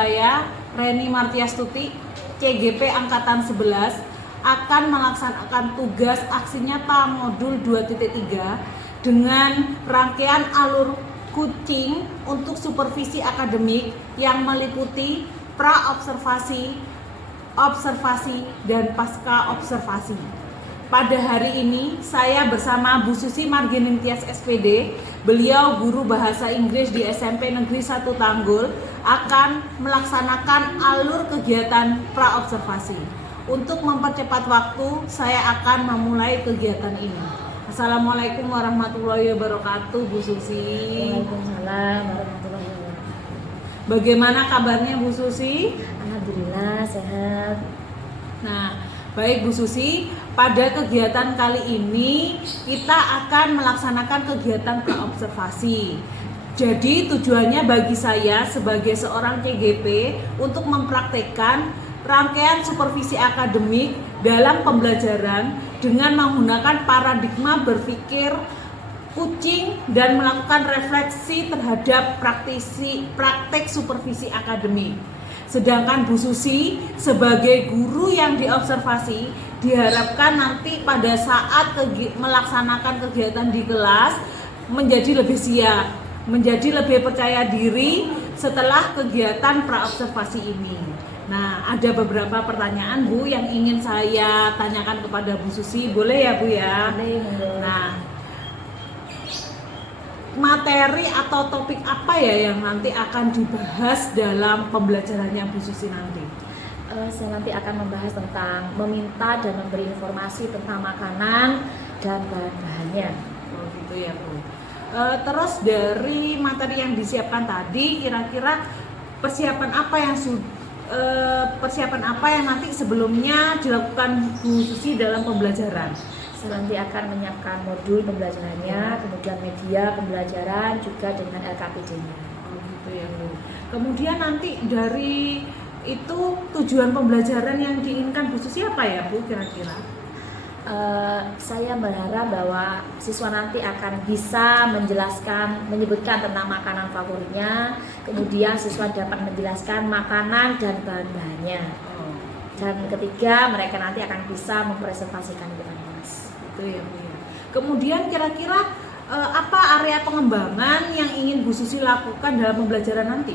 Saya, Reni Martiastuti, CGP Angkatan 11, akan melaksanakan tugas aksi nyata modul 2.3 dengan rangkaian alur coaching untuk supervisi akademik yang meliputi pra-observasi, observasi, dan pasca observasi. Pada hari ini saya bersama Bu Susi Marginintias SPD, beliau guru bahasa Inggris di SMP Negeri 1 Tanggul, akan melaksanakan alur kegiatan pra-observasi. Untuk mempercepat waktu, saya akan memulai kegiatan ini. Assalamualaikum warahmatullahi wabarakatuh, Bu Susi. Waalaikumsalam warahmatullahi wabarakatuh. Bagaimana kabarnya Bu Susi? Alhamdulillah sehat. Nah, baik Bu Susi, pada kegiatan kali ini kita akan melaksanakan kegiatan pra-observasi. Jadi tujuannya bagi saya sebagai seorang CGP untuk mempraktekkan rangkaian supervisi akademik dalam pembelajaran dengan menggunakan paradigma berpikir coaching dan melakukan refleksi terhadap praktek supervisi akademik. Sedangkan Bu Susi sebagai guru yang diobservasi diharapkan nanti pada saat melaksanakan kegiatan di kelas menjadi lebih siap, menjadi lebih percaya diri setelah kegiatan pra-observasi ini. Nah, ada beberapa pertanyaan Bu yang ingin saya tanyakan kepada Bu Susi, boleh ya Bu ya? Boleh. Nah, materi atau topik apa ya yang nanti akan dibahas dalam pembelajarannya Bu Susi nanti? Saya nanti akan membahas tentang meminta dan memberi informasi tentang makanan dan bahan-bahannya. Oh gitu ya Bu. Terus dari materi yang disiapkan tadi, kira-kira persiapan apa yang nanti sebelumnya dilakukan Bu Susi dalam pembelajaran? Saya nanti akan menyiapkan modul pembelajarannya, kemudian media pembelajaran juga dengan LKPD-nya. Oh gitu ya Bu. Kemudian nanti dari itu tujuan pembelajaran yang diinginkan Bu Susi apa ya Bu kira-kira? Saya berharap bahwa siswa nanti akan bisa menyebutkan tentang makanan favoritnya, kemudian siswa dapat menjelaskan makanan dan bahan-bahannya. Dan ketiga, mereka nanti akan bisa mempresentasikan dengan kelas. Itu ya Bu ya. Kemudian kira-kira apa area pengembangan yang ingin Bu Susi lakukan dalam pembelajaran nanti?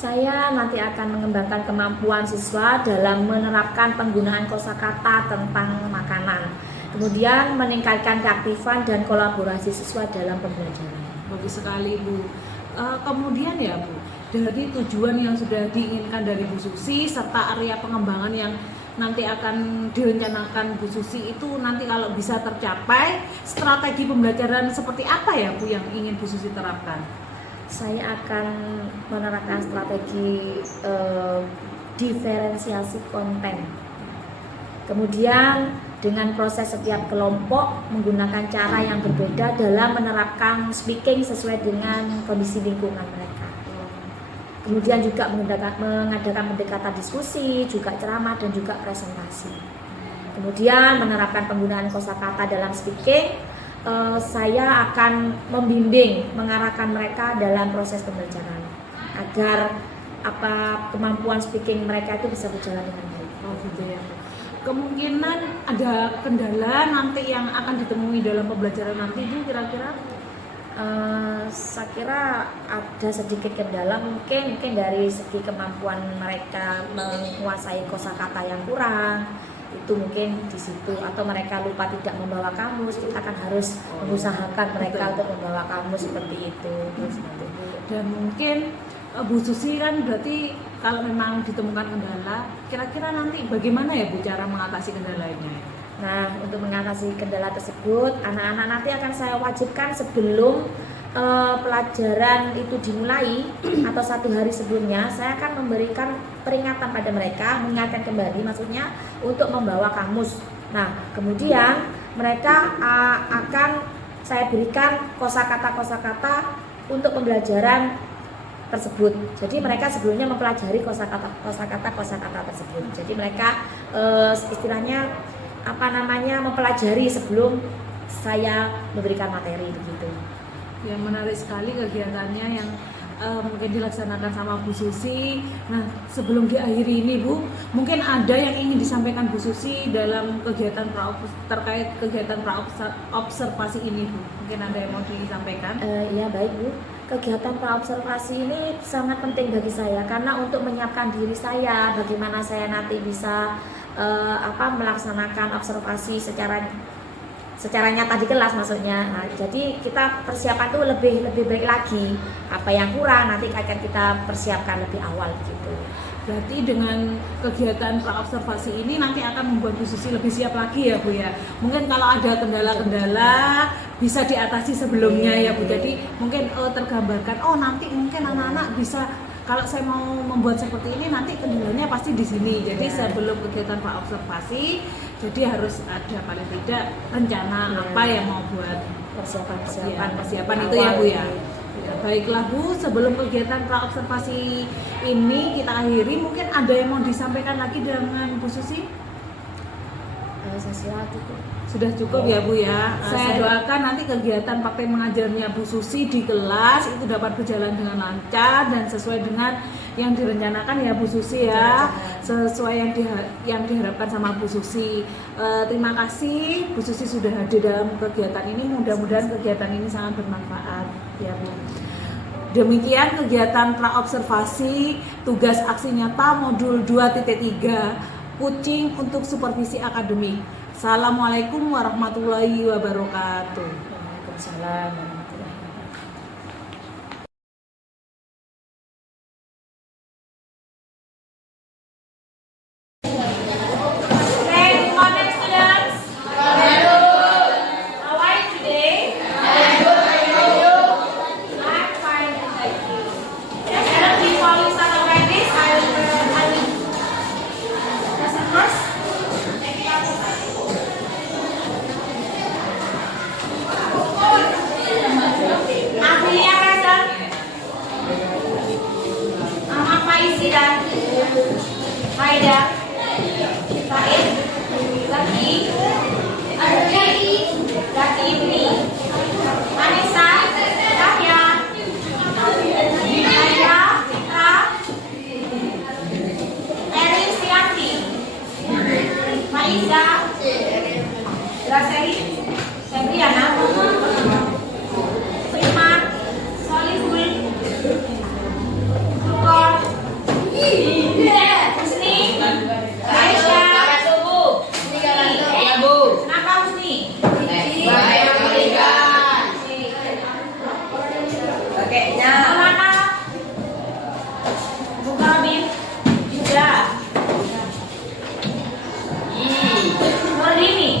Saya nanti akan mengembangkan kemampuan siswa dalam menerapkan penggunaan kosakata tentang makanan. Kemudian meningkatkan keaktifan dan kolaborasi siswa dalam pembelajaran. Bagus sekali Bu. Kemudian ya Bu, dari tujuan yang sudah diinginkan dari Bu Susi serta area pengembangan yang nanti akan direncanakan Bu Susi itu nanti kalau bisa tercapai, strategi pembelajaran seperti apa ya Bu yang ingin Bu Susi terapkan? Saya akan menerapkan strategi diferensiasi konten. Kemudian dengan proses setiap kelompok menggunakan cara yang berbeda dalam menerapkan speaking sesuai dengan kondisi lingkungan mereka. Kemudian juga mengadakan pendekatan diskusi, juga ceramah dan juga presentasi. Kemudian menerapkan penggunaan kosakata dalam speaking. Saya akan membimbing, mengarahkan mereka dalam proses pembelajaran agar kemampuan speaking mereka itu bisa berjalan dengan baik. Oh gitu ya. Kemungkinan ada kendala nanti yang akan ditemui dalam pembelajaran nanti Bu kira-kira? Saya kira ada sedikit kendala mungkin dari segi kemampuan mereka menguasai kosakata yang kurang. Itu mungkin di situ, atau mereka lupa tidak membawa kamus, kita kan harus mengusahakan mereka untuk membawa kamus seperti itu. Dan mungkin Bu Susi kan berarti kalau memang ditemukan kendala, kira-kira nanti bagaimana ya Bu cara mengatasi kendala ini? Nah, untuk mengatasi kendala tersebut, anak-anak nanti akan saya wajibkan sebelum pelajaran itu dimulai atau 1 hari sebelumnya, saya akan memberikan peringatan pada mereka, mengingatkan kembali maksudnya untuk membawa kamus. Nah, kemudian mereka akan saya berikan kosakata untuk pembelajaran tersebut. Jadi mereka sebelumnya mempelajari kosakata tersebut. Jadi mereka istilahnya mempelajari sebelum saya memberikan materi begitu. Yang menarik sekali kegiatannya yang mungkin dilaksanakan sama Bu Susi. Nah, sebelum diakhiri ini Bu, mungkin ada yang ingin disampaikan Bu Susi dalam kegiatan terkait kegiatan praobservasi ini Bu. Mungkin ada yang mau disampaikan? Ya baik Bu, kegiatan praobservasi ini sangat penting bagi saya karena untuk menyiapkan diri saya bagaimana saya nanti bisa melaksanakan observasi secara nyata di kelas maksudnya. Nah, jadi kita persiapan tuh lebih baik lagi. Apa yang kurang nanti akan kita persiapkan lebih awal gitu. Berarti dengan kegiatan praobservasi ini nanti akan membuat Bu Susi lebih siap lagi ya Bu ya. Mungkin kalau ada kendala-kendala bisa diatasi sebelumnya ya Bu. Jadi mungkin tergambarkan nanti mungkin anak-anak bisa, kalau saya mau membuat seperti ini nanti kendalanya pasti di sini. Jadi sebelum kegiatan praobservasi, jadi harus ada paling tidak rencana apa yang mau buat persiapan itu ya Bu ya. Ya, baiklah Bu, sebelum kegiatan praobservasi ini kita akhiri, mungkin ada yang mau disampaikan lagi dengan Bu Susi? Saya Sudah cukup ya Bu ya. Saya doakan nanti kegiatan praktek mengajarnya Bu Susi di kelas itu dapat berjalan dengan lancar dan sesuai dengan yang direncanakan ya Bu Susi ya, sesuai yang diharapkan sama Bu Susi. Terima kasih Bu Susi sudah hadir dalam kegiatan ini. Mudah-mudahan kegiatan ini sangat bermanfaat ya Bu. Demikian kegiatan praobservasi tugas aksi nyata modul 2.3 Kucing untuk supervisi akademik. Assalamualaikum warahmatullahi wabarakatuh. Waalaikumsalam. Ini.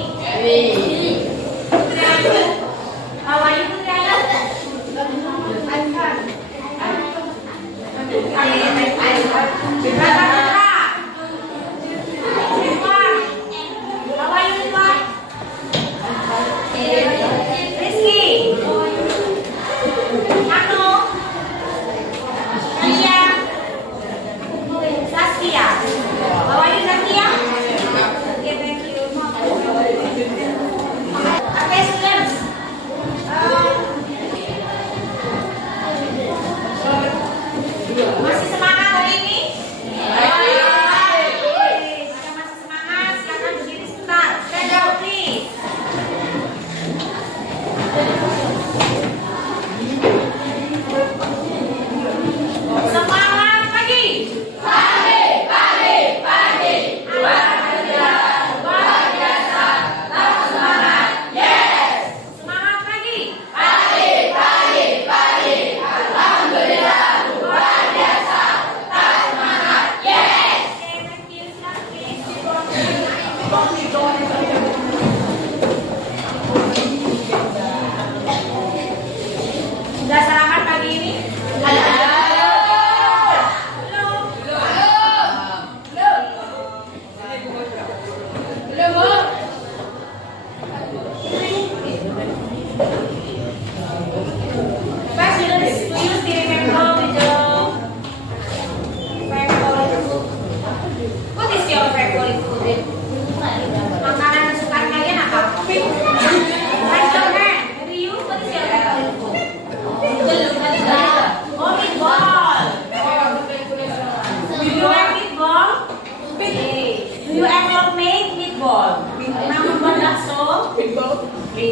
Do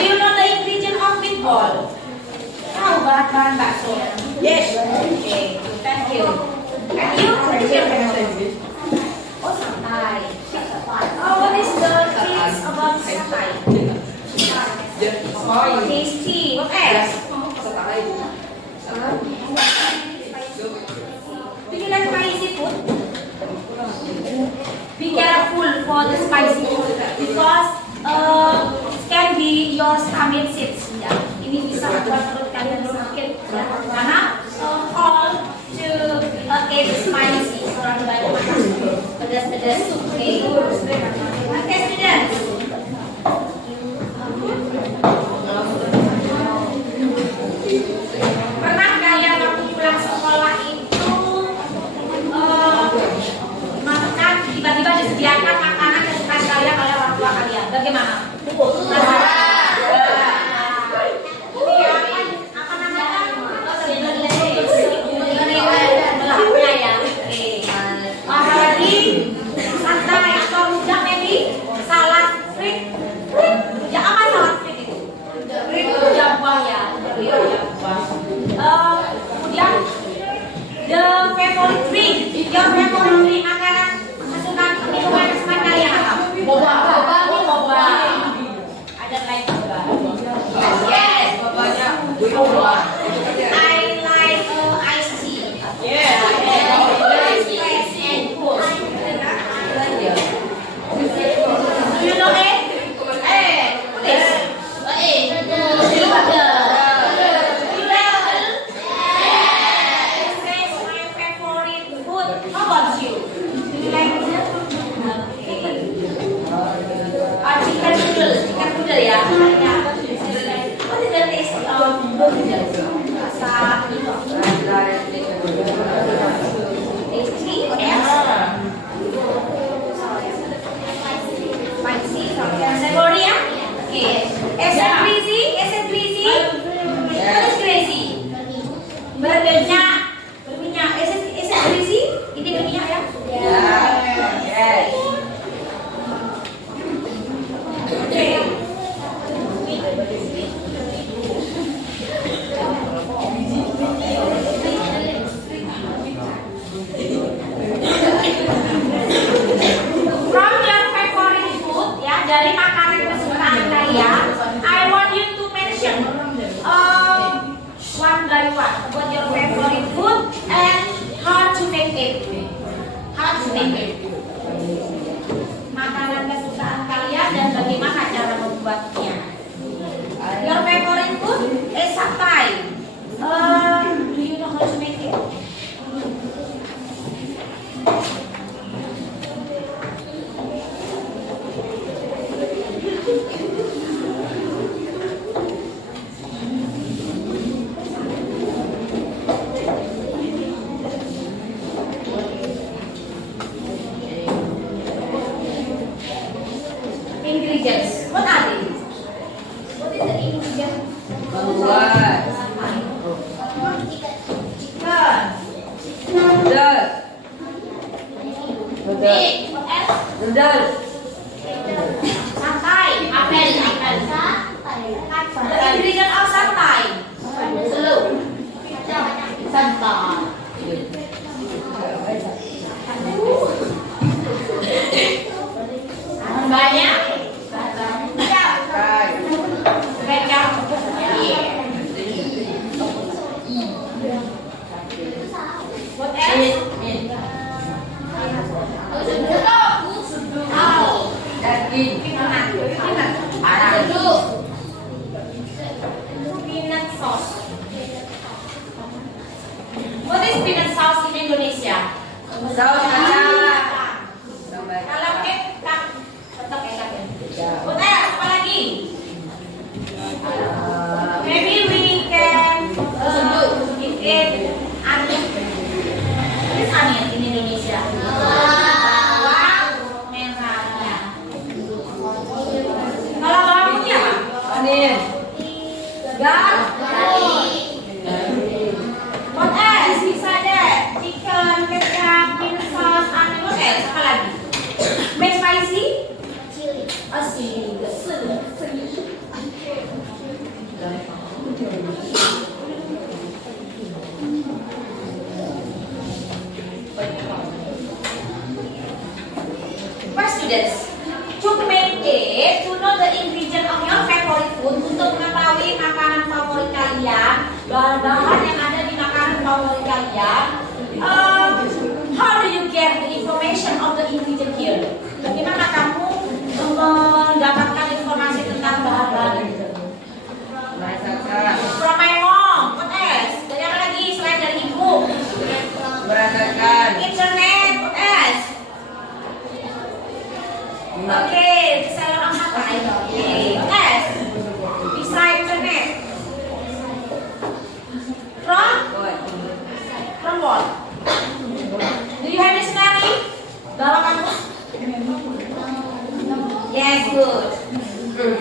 you know the ingredient of meatball? Tahu bahan-bahan bakso? Yes. Okay, thank you. And you? Oh, santai. Oh, what is the things about santai? Tasty. What else? Do you like spicy food? Be careful for the spicy food because it can be your stomach seeds. Ya. Ini bisa membuat perut kalian sakit. Ya. Karena all to eat spicy. Orang banyak makan pedas-pedas. Oke, students. Pernah kalian waktu pulang sekolah itu makan tiba-tiba disediakan makanan kesukaan kalian oleh orang tua kalian? Bagaimana? Apa namanya? Belahnya ya. Apalagi santai atau rujak maybe salad frit. Rujak apa salad frit itu? Rujak buah ya. Kemudian the favorite drink, your favorite drink makanan kesukaan minuman kesukaan kalian apa? Boba. Ada like boba. Yes, bobanya. I like iced tea. Yes. Do you know it? Please. Berminyak. Is it greasy? Ini berminyak ya? Yes. Okay. From your favorite food, ya, dari makanan kesukaan kalian, I want you to mention one by one what your favorite food and how to make it. How to make it. Makanan kesukaan kalian dan bagaimana cara membuatnya. Your favorite food is satay. Do you know how to make it? Ingredients. What are these? What is the ingredient? Buat. Chicken. Noodles. Meat. What else? Noodles. Santai. Apel. The ingredient of santai. Banyak. Kecap. What else? Daging. Peanut sauce. What is peanut sauce in Indonesia? Saus kacang. Kalau kecap, tetap kecap ya. What else? Apa lagi? Maybe we can give it onion. What is onion in Indonesia? Bawang merah. Kalau bawang putih apa? Onion. What else? Bisa ada chicken, kecap, peanut sauce, onion. What else? Apa lagi? Make spicy? Chili. Chili.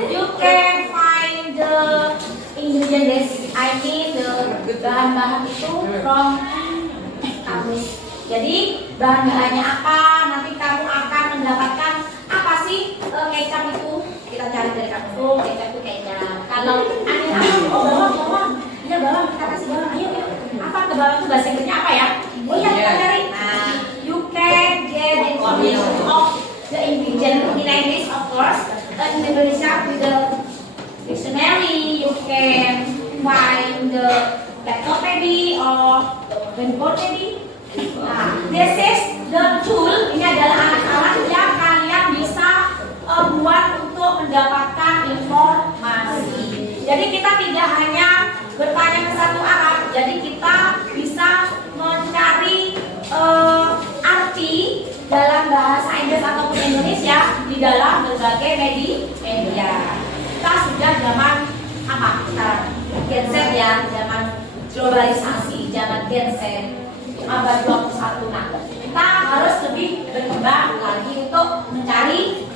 You can find the ingredients. I mean the bahan-bahan itu from kamus. Jadi bahan-bahannya apa? Nanti kamu akan mendapatkan apa sih kecap itu? Kita cari dari kamus. Oh, kecap itu kecap. Kalau aneh-aneh, oh bawang. Iya bawang, kita kasih bawang. Ayo. Apa ke bawang itu bahasa Inggrisnya apa ya? Oh iya kita cari. Nah, you can get information of the ingredient in English of course. In Indonesia with the dictionary, you can find the laptop maybe or handphone maybe. Nah, this is the tool. Ini adalah alat-alat yang kalian bisa buat untuk mendapatkan informasi. Jadi kita tidak hanya bertanya ke satu arah, jadi kita bisa mencari arti dalam bahasa Inggris ataupun Indonesia di dalam berbagai media. Kita sudah zaman apa sekarang? Genset ya, zaman globalisasi, zaman genset, abad 21. Nah, kita harus lebih berkembang lagi untuk mencari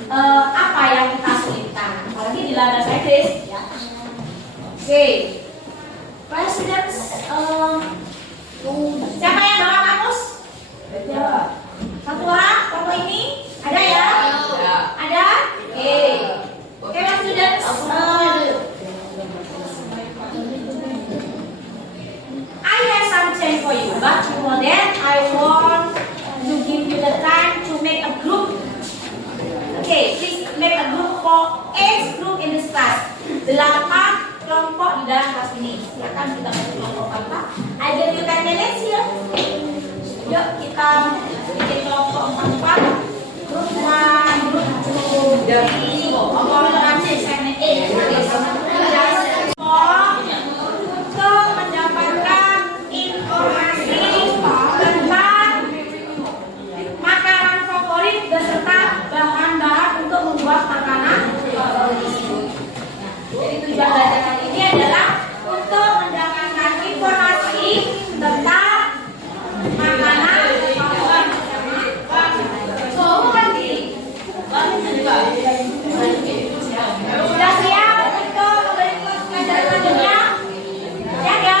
apa yang kita sulitkan, apalagi di dalam bahasa Inggris ya. Oke, Presidents, siapa yang bawa kamus? Satu orang, foto ini ada ya? Ada? Oke. Oke, students. I have something for you, but before that, I want to give you the time to make a group. Okay, please make a group for 8 group in this class. 8 kelompok di dalam kelas ini. Silakan kita masuk kelompok apa? I give you 10 minutes ya. Yuk kita bikin kelompok 4. Group 1, group 2, 3, 4, 5, 6, 7, 8. Untuk mendapatkan informasi tentang makanan favorit beserta bahan-bahan untuk membuat makanan favorit. Jadi tujuan belajar kali ini adalah untuk mendapatkan informasi tentang makanan favorit. Sudah siap untuk memberi pelajaran selanjutnya? Siap ya?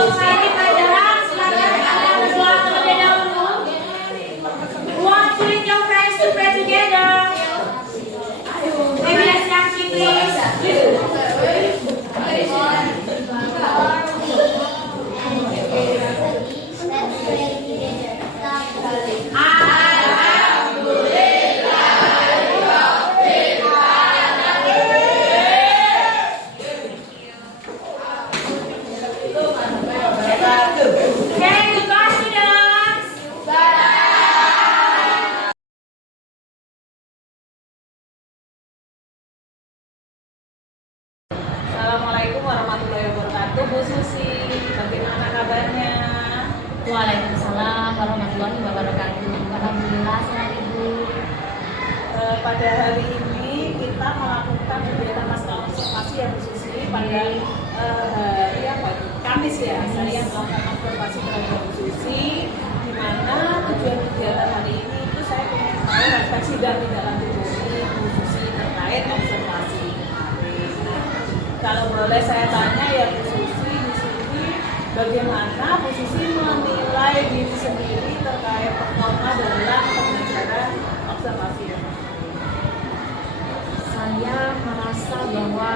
untuk mengakhiri pelajaran, silakan kalian berdoa terlebih dahulu. Want to lead your friends to pray together. Maybe let's stand, please. Okay, goodbye, students. Assalamualaikum warahmatullahi wabarakatuh, Bu Susi. Bagaimana kabarnya? Waalaikumsalam warahmatullahi wabarakatuh. Alhamdulillah sehat Ibu. Pada hari ini kita melakukan kegiatan masalah observasi ya Bu Susi pada hari apa itu? Kamis ya. Saya melakukan observasi terhadap Bu Susi, di mana tujuan kegiatan hari ini itu saya ingin tahu refleksi dan tindak lanjut dari Bu Susi terkait observasi kemarin. Nah, kalau boleh saya tanya ya Bu Susi, di sini bagaimana Bu Susi menilai diri sendiri terkait performa dalam pembelajaran observasi ya? Saya merasa bahwa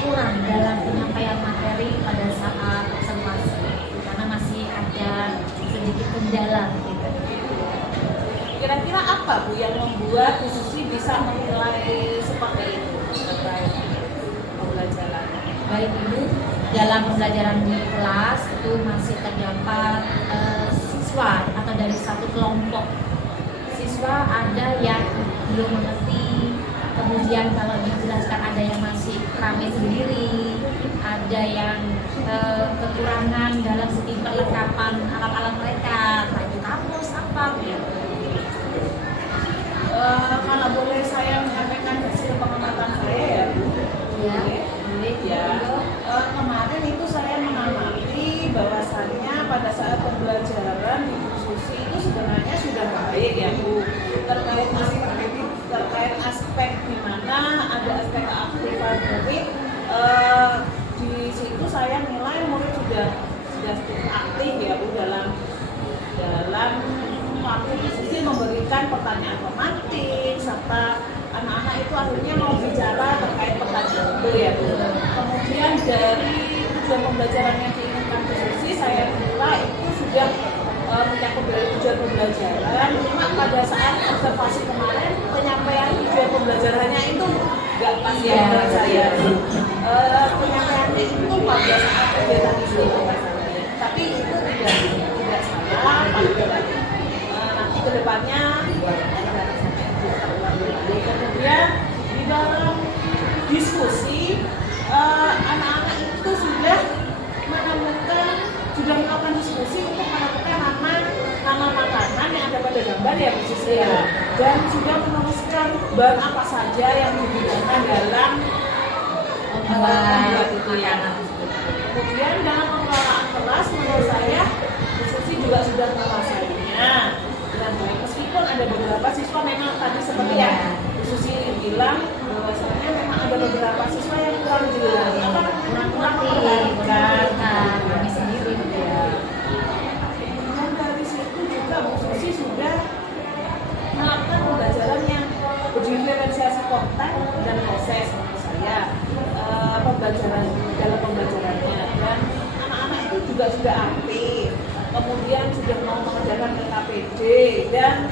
kurang dalam penyampaian materi pada saat observasi karena masih ada sedikit kendala gitu. Kira-kira apa Bu yang membuat Bu Susi bisa menilai seperti itu terkait pembelajaran? Baik Ibu, dalam pembelajaran di kelas itu masih terdapat siswa atau dari satu kelompok siswa ada yang belum mengerti, kemudian kalau dijelaskan ada yang masih rame sendiri, ada yang kekurangan dalam segi perlengkapan alat-alat mereka, entah itu kamus apa gitu. Kalau boleh saya menyampaikan hasil pengamatan saya ya Bu. Ya, Boleh ya. Kemarin itu saya mengamati bahwasannya pada saat pembelajaran di Bu Susi itu sebenarnya sudah baik ya Bu, terkait aspek di mana ada aspek keaktifan murid. Di situ saya nilai murid sudah cukup aktif ya Bu dalam waktu Bu Susi memberikan pertanyaan pemantik serta anak-anak itu akhirnya mau bicara terkait pertanyaan itu ya Bu. Kemudian dari tujuan pembelajaran yang diinginkan Bu Susi saya nilai itu sudah mencakup dari tujuan pembelajaran. Cuma pada saat observasi kemarin penyampaian tujuan pembelajarannya itu nggak pas ya menurut saya. Penyampaiannya itu pada saat kegiatan itu tapi itu tidak salah. Nanti kedepannya kemudian di dalam diskusi anak-anak itu sudah melakukan diskusi untuk menemukan nama makanan yang ada pada gambar ya Bu Susi ya, dan sudah menuliskan bahan apa saja yang digunakan dalam membuat itu ya. Kemudian dalam pengelolaan kelas menurut saya Bu Susi juga sudah menguasainya dengan baik, meskipun ada beberapa siswa memang tadi seperti yang Bu Susi bilang bahwasanya memang ada beberapa siswa yang kurang jelas kurang memperhatikan kami sendiri ya. Dan dari situ juga Bu Susi sudah melakukan pembelajaran yang berdiferensiasi konten dan proses menurut saya dalam pembelajarannya, dan anak-anak itu juga sudah aktif, kemudian sudah mau mengerjakan LKPD dan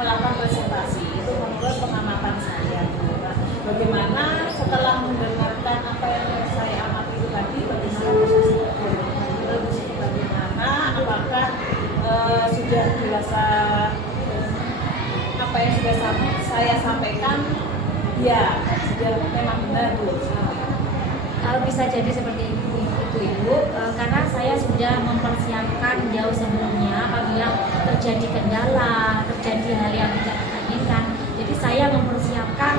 melakukan presentasi. Itu menurut pengamatan saya. Nah, bagaimana setelah mendengarkan apa yang saya amati itu tadi, bagaimana apakah sudah dirasa apa yang sudah saya sampaikan ya sudah memang benar Bu? Bisa jadi seperti itu Ibu, karena saya sudah mempersiapkan jauh sebelumnya apabila terjadi kendala, terjadi hal yang tidak kita inginkan. Jadi saya mempersiapkan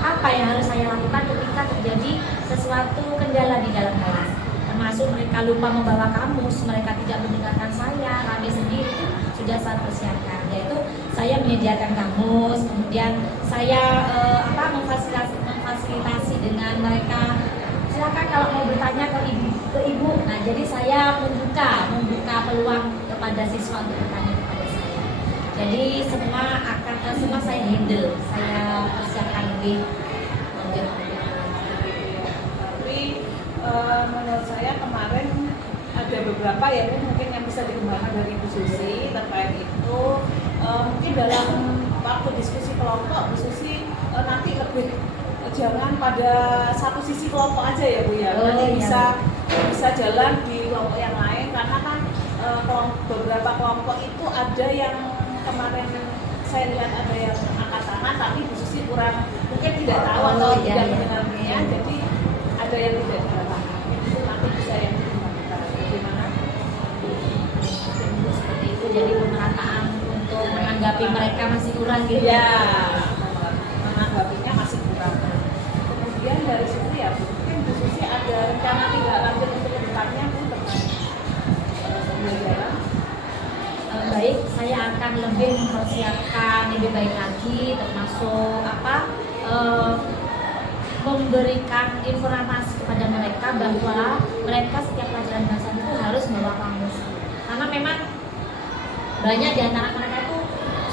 apa yang harus saya lakukan ketika terjadi sesuatu kendala di dalam kelas. Termasuk mereka lupa membawa kamus, mereka tidak mendengarkan saya, kami sendiri itu sudah saya persiapkan. Yaitu saya menyediakan kamus, kemudian saya memfasilitasi dengan mereka. Silakan kalau mau bertanya ke ibu jadi saya membuka peluang kepada siswa untuk bertanya kepada saya. Jadi semua saya handle, saya persiapkan lebih lanjut. Tapi menurut saya kemarin ada beberapa ya mungkin yang bisa dikembangkan dari Bu Susi terkait itu. Mungkin dalam waktu diskusi kelompok Bu Susi nanti lebih jangan pada satu sisi kelompok aja ya Bu ya. Nanti bisa jalan di kelompok yang lain karena kan beberapa kelompok itu ada yang kemarin saya lihat ada yang angkat tangan tapi Bu Susi kurang mungkin tidak tahu atau tidak mendengarnya, jadi ada yang tidak dikatakan. Itu nanti bisa yang dikembangkan. Bagaimana? Seperti itu, jadi pemerataan untuk menanggapi mereka masih kurang gitu. Ya, menanggapinya masih kurang. Kemudian dari situ ya mungkin Bu Susi ada rencana tidak lanjut untuk kedepannya Bu terkait pembelajaran. Baik, saya akan lebih mempersiapkan lebih baik lagi, termasuk memberikan informasi kepada mereka bahwa mereka setiap pelajaran bahasa itu harus membawa kamus. Karena memang banyak di antara mereka itu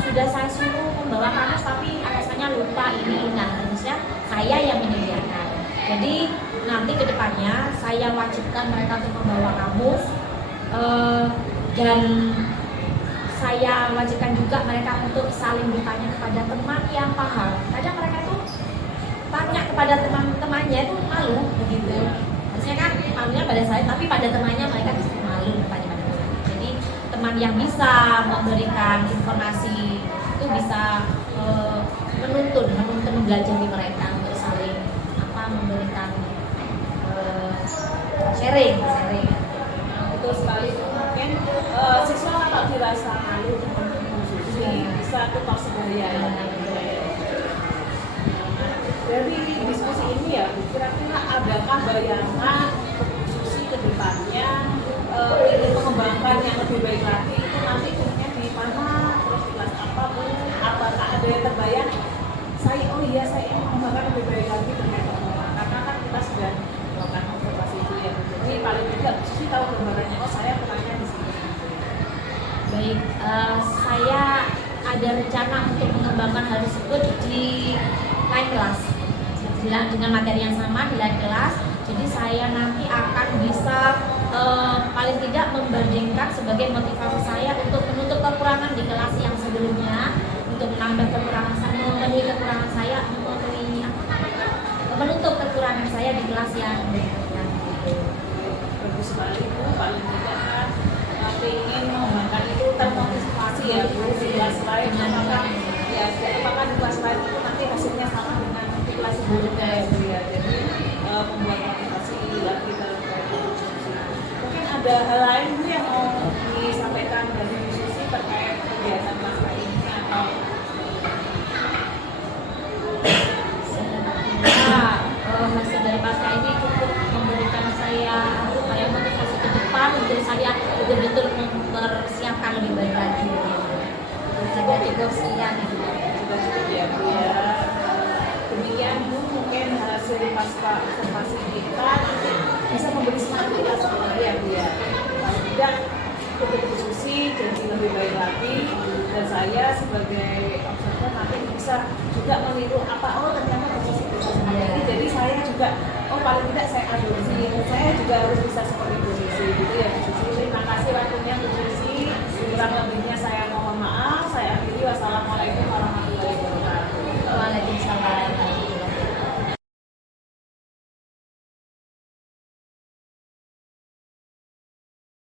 sudah saya suruh membawa kamus tapi alasannya lupa ini. Nah, harusnya saya yang menyediakan. Jadi nanti kedepannya saya wajibkan mereka untuk membawa kamus dan saya wajibkan juga mereka untuk saling bertanya kepada teman yang paham. Kadang mereka itu tanya kepada teman-temannya itu malu begitu. Harusnya kan malunya pada saya, tapi pada temannya mereka justru malu bertanya pada saya. Jadi teman yang bisa memberikan informasi itu bisa menuntun menggajari mereka untuk saling memberikan sharing. Betul sekali. Mungkin siswa kalau dirasa malu dengan Bu Susi bisa tukar sebaya. Dari diskusi ini ya, kira-kira adakah bayangan Bu Susi ke depannya ingin mengembangkan yang lebih baik lagi itu nanti punya di mana, terus di kelas apa Bu? Apakah ada yang terbayang? Saya ingin mengembangkan lebih baik lagi terkait pertemuan karena kan kita sudah melakukan observasi itu ya. Jadi paling tidak Bu Susi tahu gambarannya, saya kurangnya di sini. Baik, saya ada rencana untuk mengembangkan hal tersebut di lain kelas. Dengan materi yang sama di lain kelas, jadi saya nanti akan bisa paling tidak membandingkan sebagai motivasi saya untuk menutup kekurangan di kelas yang sebelumnya, untuk menambah kekurangan saya, menutup kekurangan saya di kelas yang berikutnya. Bagus sekali Bu, paling tidak kan ingin mengembangkan itu termotivasi ya Bu di kelas lain. Apakah di kelas lain itu nanti hasilnya sama dengan di kelas sebelumnya ya Bu ya. Jadi membuat motivasi lagi dalam mungkin ada hal lain Bu yang mau disampaikan dari Bu Susi terkait kegiatan kelas lainnya atau hasil dari pasca ini cukup memberikan saya motivasi ke depan untuk saya betul-betul mempersiapkan lebih baik lagi. Jadi cukup sekian. sudah cukup ya Bu ya. Demikian Bu, mungkin hasil pasca observasi kita nanti bisa memberi semangat kita semua ya Bu ya. Paling tidak untuk Bu Susi jadi lebih baik lagi, dan saya sebagai observer nanti bisa juga meniru ternyata Bu Susi bisa seperti ini. Jadi saya juga paling tidak saya adopsi, saya juga harus bisa seperti Bu Susi gitu ya Bu Susi. Terima kasih waktunya Bu Susi, kurang lebihnya